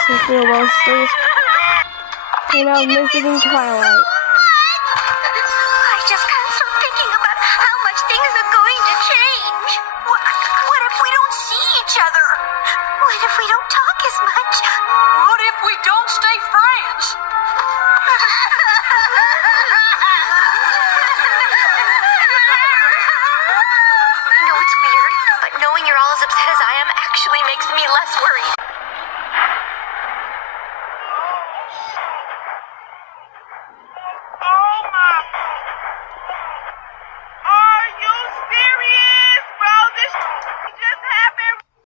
also feel mostly came out visiting Twilight. I just can't stop thinking about how much things are going to change. What if we don't see each other? What if we don't talk as much? What if we don't stay friends? I know it's weird, but knowing you're all as upset as I am actually makes me less worried.